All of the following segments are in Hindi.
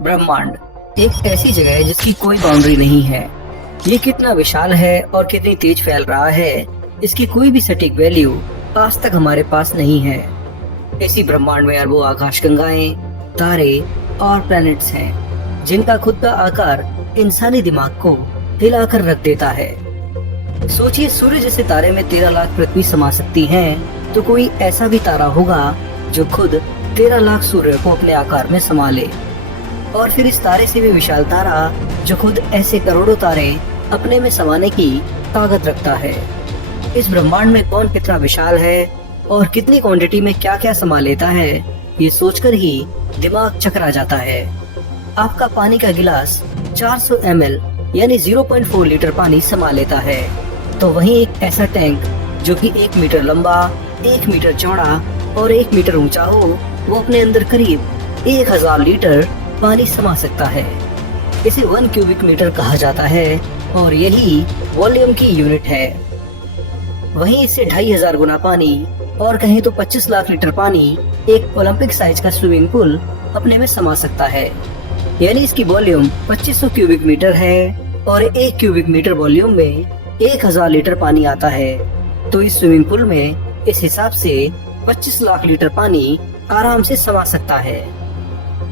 ब्रह्मांड एक ऐसी जगह है जिसकी कोई बाउंड्री नहीं है। ये कितना विशाल है और कितनी तेज फैल रहा है, इसकी कोई भी सटीक वैल्यू आज तक हमारे पास नहीं है। इसी ब्रह्मांड में अरबों आकाशगंगाएं, तारे और प्लैनेट्स हैं, जिनका खुद का आकार इंसानी दिमाग को हिलाकर रख देता है। सोचिए, सूर्य जैसे तारे में 13 लाख पृथ्वी समा सकती हैं, तो कोई ऐसा भी तारा होगा जो खुद 13 लाख सूर्य को अपने आकार में समा ले। और फिर इस तारे से भी विशाल तारा जो खुद ऐसे करोड़ों तारे अपने में समाने की ताकत रखता है। इस ब्रह्मांड में कौन कितना विशाल है और कितनी क्वांटिटी में क्या क्या समा लेता है, ये सोचकर ही दिमाग चकरा जाता है। आपका पानी का गिलास 400 ml यानी 0.4 लीटर पानी समा लेता है, तो वहीं एक ऐसा टैंक जो कि 1 मीटर लंबा, 1 मीटर चौड़ा और 1 मीटर ऊंचा हो, वो अपने अंदर करीब 1000 लीटर पानी समा सकता है। इसे 1 क्यूबिक मीटर कहा जाता है और यही वॉल्यूम की यूनिट है। वहीं इससे 2500 गुना पानी और कहें तो 25 लाख लीटर पानी एक ओलंपिक साइज का स्विमिंग पूल अपने में समा सकता है। यानी इसकी वॉल्यूम 2500 क्यूबिक मीटर है और 1 क्यूबिक मीटर वॉल्यूम में 1000 लीटर पानी आता है। तो इस स्विमिंग पूल में इस हिसाब से 25 लाख लीटर पानी आराम से समा सकता है।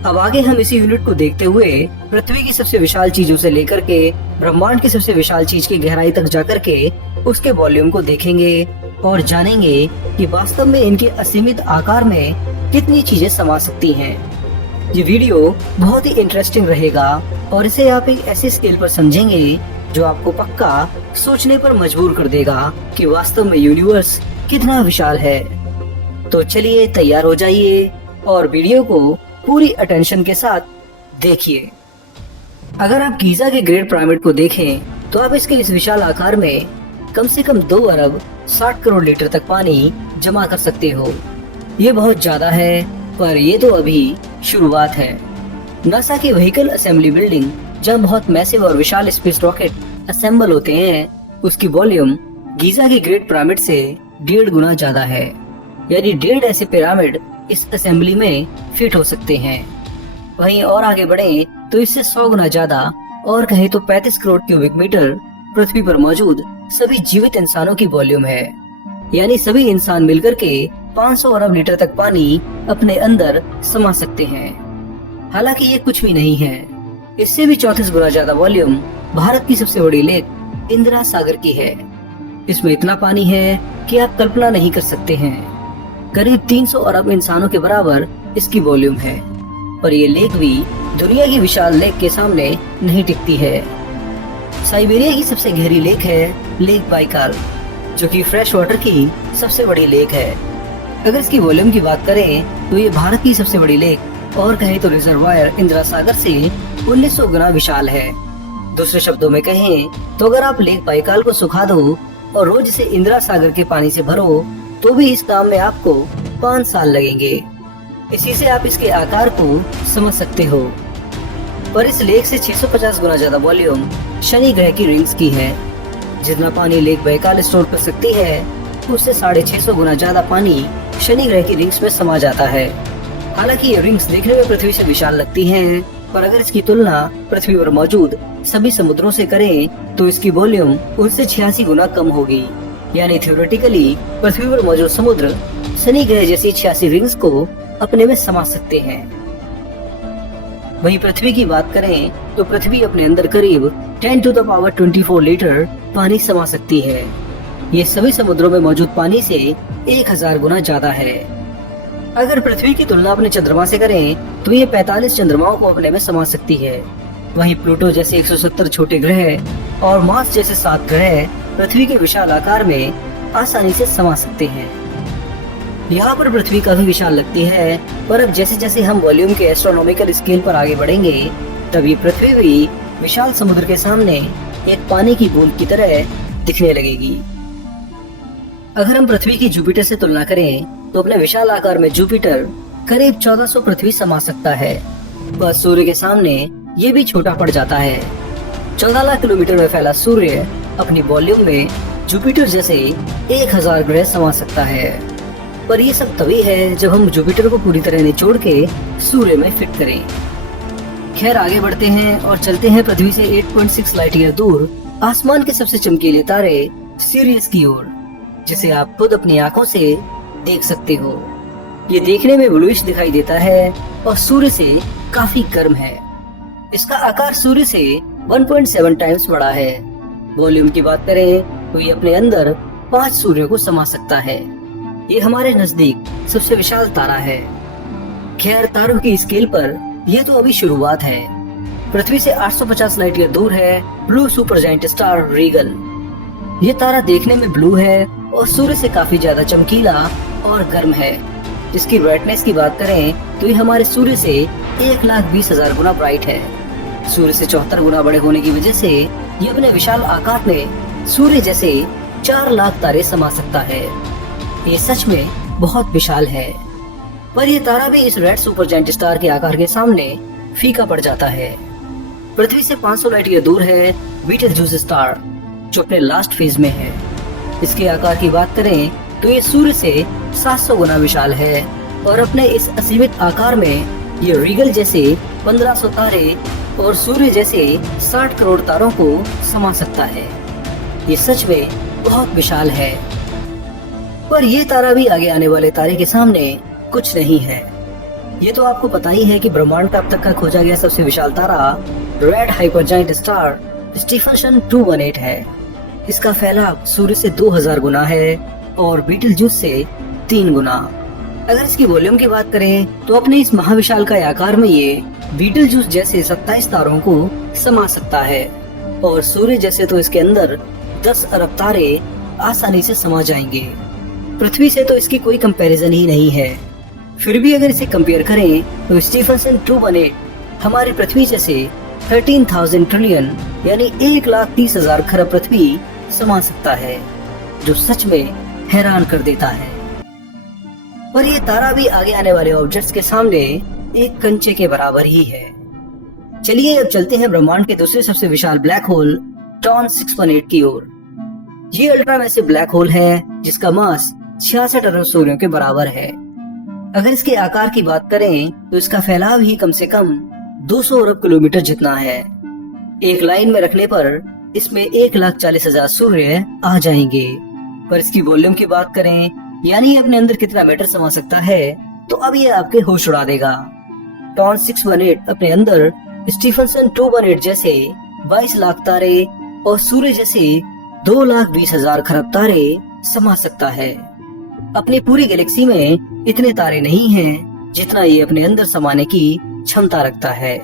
अब आगे हम इसी यूनिट को देखते हुए पृथ्वी की सबसे विशाल चीजों से लेकर के ब्रह्मांड की सबसे विशाल चीज की गहराई तक जाकर के उसके वॉल्यूम को देखेंगे और जानेंगे कि वास्तव में इनके असीमित आकार में कितनी चीजें समा सकती हैं। ये वीडियो बहुत ही इंटरेस्टिंग रहेगा और इसे आप एक ऐसे स्केल पर समझेंगे जो आपको पक्का सोचने पर मजबूर कर देगा कि वास्तव में यूनिवर्स कितना विशाल है। तो चलिए तैयार हो जाइए और वीडियो को पूरी अटेंशन के साथ देखिए। अगर आप गीजा के ग्रेट पिरामिड को देखें तो आप इसके इस विशाल आकार में कम से कम 2 अरब 60 करोड़ लीटर तक पानी जमा कर सकते हो। ये बहुत ज्यादा है, पर ये तो अभी शुरुआत है। नासा की व्हीकल असेंबली बिल्डिंग, जहाँ बहुत मैसिव और विशाल स्पेस रॉकेट असेंबल होते हैं, उसकी वॉल्यूम गीजा के ग्रेट पिरामिड से 1.5 गुना ज्यादा है। यानी 1.5 ऐसे पिरामिड इस असेंबली में फिट हो सकते हैं। वहीं और आगे बढ़े तो इससे 100 गुना ज्यादा और कहें तो 35 करोड़ क्यूबिक मीटर पृथ्वी पर मौजूद सभी जीवित इंसानों की वॉल्यूम है। यानी सभी इंसान मिलकर के 500 अरब लीटर तक पानी अपने अंदर समा सकते हैं। हालांकि ये कुछ भी नहीं है, इससे भी 34 गुना ज्यादा वॉल्यूम भारत की सबसे बड़ी लेक इंदिरा सागर की है। इसमें इतना पानी है कि आप कल्पना नहीं कर सकते हैं। करीब 300 अरब इंसानों के बराबर इसकी वॉल्यूम है, पर ये लेक भी दुनिया की विशाल लेक के सामने नहीं टिकती है। साइबेरिया की सबसे गहरी लेक है लेक बाइकाल, जो कि फ्रेश वाटर की सबसे बड़ी लेक है। अगर इसकी वॉल्यूम की बात करें तो ये भारत की सबसे बड़ी लेक और कहें तो रिजर्वायर इंदिरा सागर से 1900 गुना विशाल है। दूसरे शब्दों में कहें तो अगर आप लेक बाइकाल को सुखा दो और रोज इसे इंदिरा सागर के पानी से भरो तो भी इस काम में आपको 5 साल लगेंगे। इसी से आप इसके आकार को समझ सकते हो। पर इस लेक से 650 गुना ज्यादा वॉल्यूम शनि ग्रह की रिंग्स की है। जितना पानी लेक बाइकाल स्टोर कर सकती है, उससे 650 गुना ज्यादा पानी शनि ग्रह की रिंग्स में समा जाता है। हालांकि ये रिंग्स देखने में पृथ्वी से विशाल लगती हैं, पर अगर इसकी तुलना पृथ्वी पर मौजूद सभी समुद्रों से करें तो इसकी वॉल्यूम उनसे 86 गुना कम होगी। यानी थ्योरेटिकली पृथ्वी पर मौजूद समुद्र शनि ग्रह जैसी 86 रिंग्स को अपने में समा सकते हैं। वहीं पृथ्वी की बात करें तो पृथ्वी अपने अंदर करीब 10 टू द पावर 24 लीटर पानी समा सकती है। ये सभी समुद्रों में मौजूद पानी से 1000 गुना ज्यादा है। अगर पृथ्वी की तुलना अपने चंद्रमा से करें तो ये 45 चंद्रमाओं को अपने में समा सकती है। वहीं प्लूटो जैसे 170 छोटे ग्रह और मार्स जैसे 7 ग्रह पृथ्वी के विशाल आकार में आसानी से समा सकते हैं। यहाँ पर पृथ्वी काफी विशाल लगती है, पर अब जैसे जैसे हम वॉल्यूम के एस्ट्रोनॉमिकल स्केल पर आगे बढ़ेंगे, तब ये पृथ्वी भी विशाल समुद्र के सामने एक पानी की बूंद की तरह दिखने लगेगी। अगर हम पृथ्वी की जुपिटर से तुलना करें तो अपने विशाल आकार में जुपिटर करीब 1400 पृथ्वी समा सकता है। बस सूर्य के सामने ये भी छोटा पड़ जाता है। 14 लाख किलोमीटर में फैला सूर्य अपनी वॉल्यूम में जुपिटर जैसे 1000 ग्रह समा सकता है। पर ये सब तभी है जब हम जुपिटर को पूरी तरह निचोड़ के सूर्य में फिट करें। खैर आगे बढ़ते हैं और चलते हैं पृथ्वी से 8.6 लाइट ईयर दूर आसमान के सबसे चमकीले तारे सिरियस की ओर, जिसे आप खुद अपनी आंखों से देख सकते हो। ये देखने में ब्लूइश दिखाई देता है और सूर्य से काफी गर्म है। इसका आकार सूर्य से 1.7 टाइम्स बड़ा है। वॉल्यूम की बात करें तो ये अपने अंदर 5 सूर्यों को समा सकता है। ये हमारे नजदीक सबसे विशाल तारा है। खैर तारों की स्केल पर यह तो अभी शुरुआत है। पृथ्वी से 850 लाइट ईयर दूर है blue super giant star Regal. ये तारा देखने में ब्लू है और सूर्य से काफी ज्यादा चमकीला और गर्म है। इसकी ब्राइटनेस की बात करें तो ये हमारे सूर्य से 1,20,000 गुना ब्राइट है। सूर्य से 74 गुना बड़े होने की वजह से ये अपने विशाल आकार में सूर्य जैसे 4 लाख तारे समा सकता है। ये सच में बहुत विशाल है, पर यह तारा भी इस रेड सुपर जायंट स्टार के आकार के सामने फीका पड़ जाता है। पृथ्वी से 500 लाइट ईयर दूर है बीटलजूस स्टार, जो अपने लास्ट फेज में है। इसके आकार की बात करें तो ये सूर्य से 700 गुना विशाल है और अपने इस असीमित आकार में ये रीगल जैसे 1500 तारे और सूर्य जैसे 60 करोड़ तारों को समा सकता है। ये सच में बहुत विशाल है, पर यह तारा भी आगे आने वाले तारे के सामने कुछ नहीं है। ये तो आपको पता ही है कि ब्रह्मांड का अब तक का खोजा गया सबसे विशाल तारा red hyper giant star Stephenson 218 है। इसका फैलाव सूर्य से 2000 गुना है और बीटलजूस से 3 गुना। अगर इसकी वॉल्यूम की बात करें तो अपने इस महाविशाल का आकार में ये बीटलजूस जैसे 27 तारों को समा सकता है और सूर्य जैसे तो इसके अंदर 10 अरब तारे आसानी से समा जाएंगे। पृथ्वी से तो इसकी कोई कंपैरिजन ही नहीं है। फिर भी अगर इसे कंपेयर करें तो स्टीफनसन 218 हमारी पृथ्वी जैसे 13,000 ट्रिलियन यानी 1,30,000 खरब पृथ्वी समा सकता है, जो सच में हैरान कर देता है। पर ये तारा भी आगे आने वाले ऑब्जेक्ट्स के सामने एक कंचे के बराबर ही है। चलिए अब चलते हैं ब्रह्मांड के दूसरे सबसे विशाल ब्लैक होल टॉन 618 की ओर। ये अल्ट्रा मैसिव ब्लैक होल है जिसका मास 66 अरब सूर्यों के बराबर है। अगर इसके आकार की बात करें तो इसका फैलाव ही कम से कम 200 अरब किलोमीटर जितना है। एक लाइन में रखने पर इसमें 1,40,000 सूर्य आ जाएंगे। पर इसकी वॉल्यूम की बात करें यानी अपने अंदर कितना मैटर समा सकता है तो अब ये आपके होश उड़ा देगा। टॉन 618 अपने अंदर स्टीफनसन 218 जैसे 22 लाख तारे और सूर्य जैसे 2,20,000 खरब तारे समा सकता है। अपनी पूरी गैलेक्सी में इतने तारे नहीं हैं जितना ये अपने अंदर समाने की क्षमता रखता है।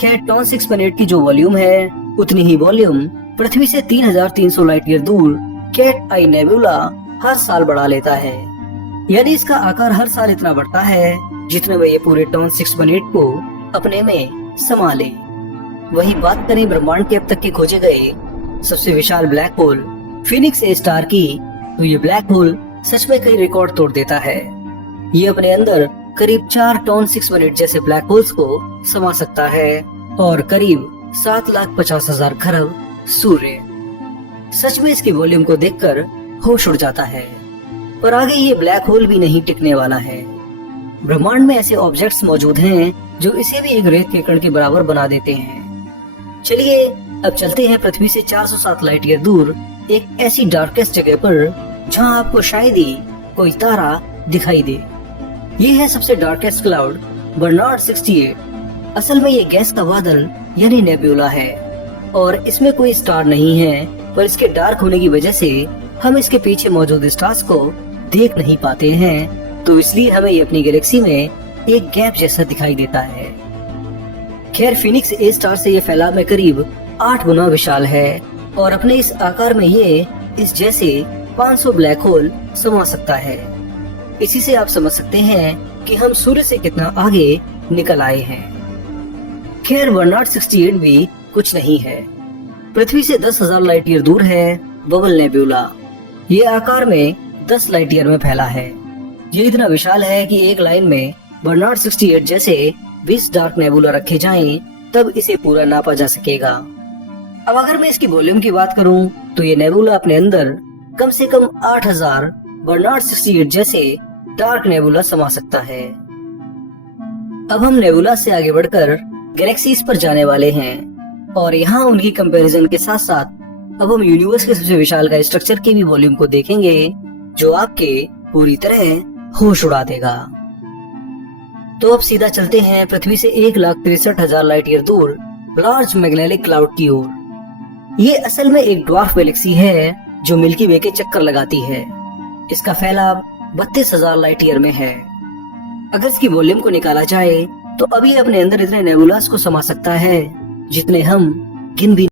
खैर टॉन 618 की जो वॉल्यूम है उतनी ही वॉल्यूम पृथ्वी से 3,300 लाइट ईयर दूर कैट आई नेबुला हर साल बढ़ा लेता है। यानी इसका आकार हर साल इतना बढ़ता है जितने में ये पूरे टॉन 618 को अपने में समा ले। वही बात करें ब्रह्मांड के अब तक के खोजे गए सबसे विशाल ब्लैक होल फिनिक्स ए स्टार की, तो ये ब्लैक होल सच में कई रिकॉर्ड तोड़ देता है। ये अपने अंदर करीब 4 टॉन 618 जैसे ब्लैक होल्स को समा सकता है और करीब 7,50,000 खरब सूर्य। सच में इसकी वॉल्यूम को देखकर होश उड़ जाता है। पर आगे ये ब्लैक होल भी नहीं टिकने वाला है। ब्रह्मांड में ऐसे ऑब्जेक्ट्स मौजूद हैं जो इसे भी एक रेत के कण के बराबर बना देते हैं। चलिए अब चलते हैं पृथ्वी से 407 लाइट ईयर दूर एक ऐसी डार्केस्ट जगह पर जहां आपको शायद ही कोई तारा दिखाई दे। ये है सबसे डार्केस्ट क्लाउड बर्नार्ड 68। असल में ये गैस का बादल यानी नेबुला है और इसमें कोई स्टार नहीं है, पर इसके डार्क होने की वजह से हम इसके पीछे मौजूद स्टार्स को देख नहीं पाते हैं, तो इसलिए हमें ये अपनी गैलेक्सी में एक गैप जैसा दिखाई देता है। खैर फिनिक्स ए स्टार से ये फैलाव में करीब 8 गुना विशाल है और अपने इस आकार में ये इस जैसे 500 ब्लैक होल समा सकता है। इसी से आप समझ सकते हैं कि हम सूर्य से कितना आगे निकल आए हैं। खैर बर्नार्ड 68 भी कुछ नहीं है। पृथ्वी से 10,000 लाइट ईयर दूर है बबल नेबुला। ये आकार में 10 लाइट ईयर में फैला है। ये इतना विशाल है कि एक लाइन में बर्नार्ड 68 जैसे 20 डार्क नेबुला रखे जाएं, तब इसे पूरा नापा जा सकेगा। अब अगर मैं इसकी वॉल्यूम की बात करूं तो ये नेबुला अपने अंदर कम से कम 8,000 बर्नार्ड 68 जैसे डार्क नेबुला समा सकता है। अब हम नेबुला से आगे बढ़कर गैलेक्सीज पर जाने वाले हैं और यहाँ उनकी कंपैरिजन के साथ साथ अब हम यूनिवर्स के सबसे विशाल का स्ट्रक्चर के भी वॉल्यूम को देखेंगे जो आपके पूरी तरह होश उड़ा देगा। तो अब सीधा चलते हैं पृथ्वी से 1,63,000 लाइट ईयर दूर लार्ज मैग्नेटिक क्लाउड की ओर। ये असल में एक ड्वार्फ गैलेक्सी है जो मिल्की वे के चक्कर लगाती है। इसका फैलाव 32,000 लाइट ईयर में है। अगर इसकी वॉल्यूम को निकाला जाए तो अभी अपने अंदर इतने नेबुलास को समा सकता है जितने हम गिन भी